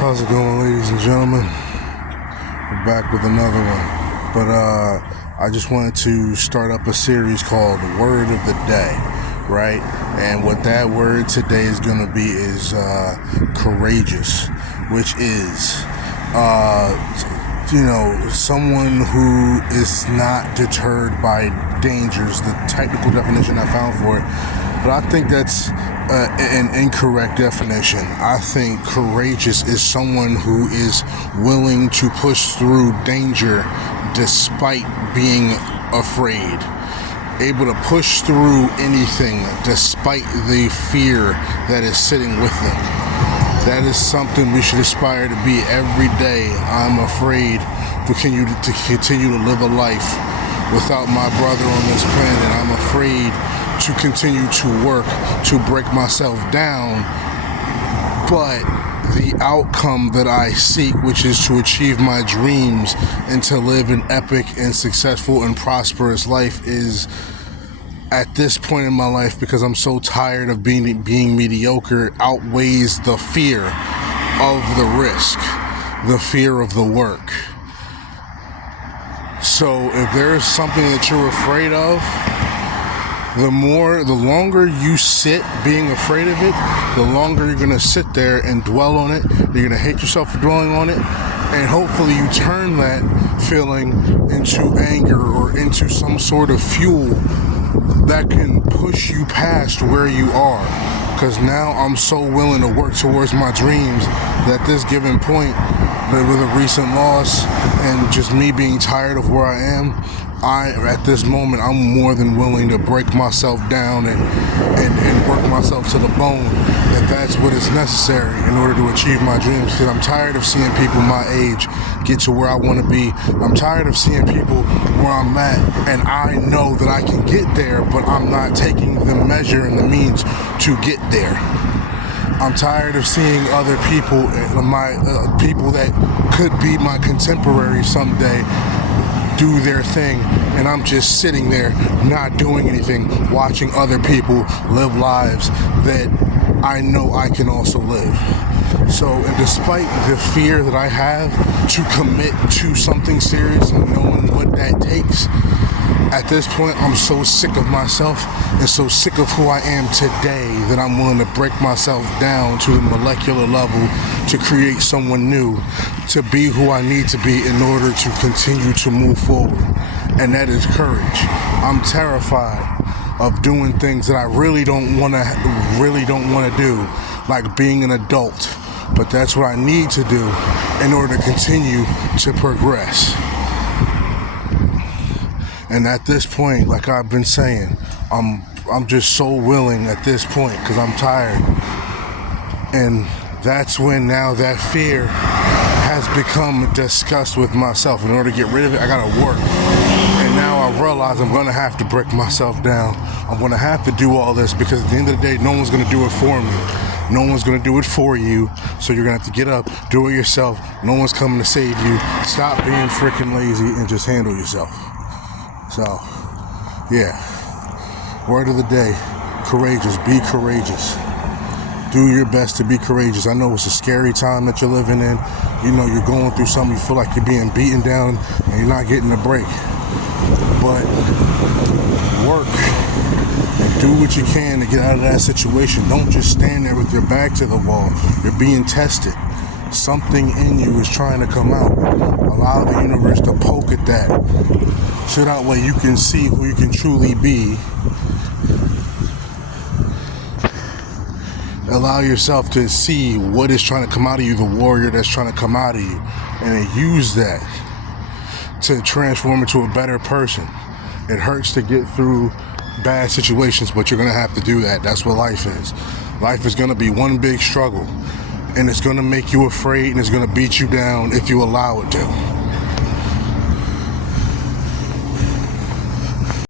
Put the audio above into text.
How's it going, ladies and gentlemen? We're back with another one. But I just wanted to start up a series called Word of the Day, right? And what that word today is going to be is courageous, which is, someone who is not deterred by dangers, the technical definition I found for it. But I think that's an incorrect definition. I think courageous is someone who is willing to push through danger despite being afraid. Able to push through anything despite the fear that is sitting with them. That is something we should aspire to be every day. I'm afraid to continue to live a life without my brother on this planet. I'm afraid to continue to work to break myself down, but the outcome that I seek, which is to achieve my dreams and to live an epic and successful and prosperous life, is at this point in my life, because I'm so tired of being mediocre, outweighs the fear of the risk, the fear of the work. So if there's something that you're afraid of, the longer you sit being afraid of it, the longer you're going to sit there and dwell on it. You're going to hate yourself for dwelling on it. And hopefully you turn that feeling into anger or into some sort of fuel that can push you past where you are. Because now I'm so willing to work towards my dreams that this given point, with a recent loss and just me being tired of where I am, at this moment, I'm more than willing to break myself down and work myself to the bone if that's what is necessary in order to achieve my dreams. Because I'm tired of seeing people my age get to where I want to be. I'm tired of seeing people where I'm at, and I know that I can get there, but I'm not taking the measure and the means to get there. I'm tired of seeing other people, people that could be my contemporaries someday, do their thing, and I'm just sitting there not doing anything, watching other people live lives that I know I can also live. So, and despite the fear that I have to commit to something serious and knowing what that takes, at this point I'm so sick of myself and so sick of who I am today that I'm willing to break myself down to the molecular level to create someone new, to be who I need to be in order to continue to move forward. And that is courage. I'm terrified of doing things that I really don't want to do, like being an adult. But that's what I need to do in order to continue to progress. And at this point, like I've been saying, I'm just so willing at this point because I'm tired. And that's when now that fear has become disgust with myself. In order to get rid of it, I gotta work. And now I realize I'm gonna have to break myself down. I'm gonna have to do all this because at the end of the day, no one's gonna do it for me. No one's gonna do it for you. So you're gonna have to get up, do it yourself. No one's coming to save you. Stop being freaking lazy and just handle yourself. So, yeah. Word of the day, courageous. Be courageous. Do your best to be courageous. I know it's a scary time that you're living in. You know, you're going through something, you feel like you're being beaten down and you're not getting a break. But work and do what you can to get out of that situation. Don't just stand there with your back to the wall. You're being tested. Something in you is trying to come out. Allow the universe to poke at that. So that way you can see who you can truly be. Allow yourself to see what is trying to come out of you, the warrior that's trying to come out of you, and then use that to transform into a better person. It hurts to get through bad situations, but you're going to have to do that. That's what life is. Life is going to be one big struggle, and it's going to make you afraid, and it's going to beat you down if you allow it to.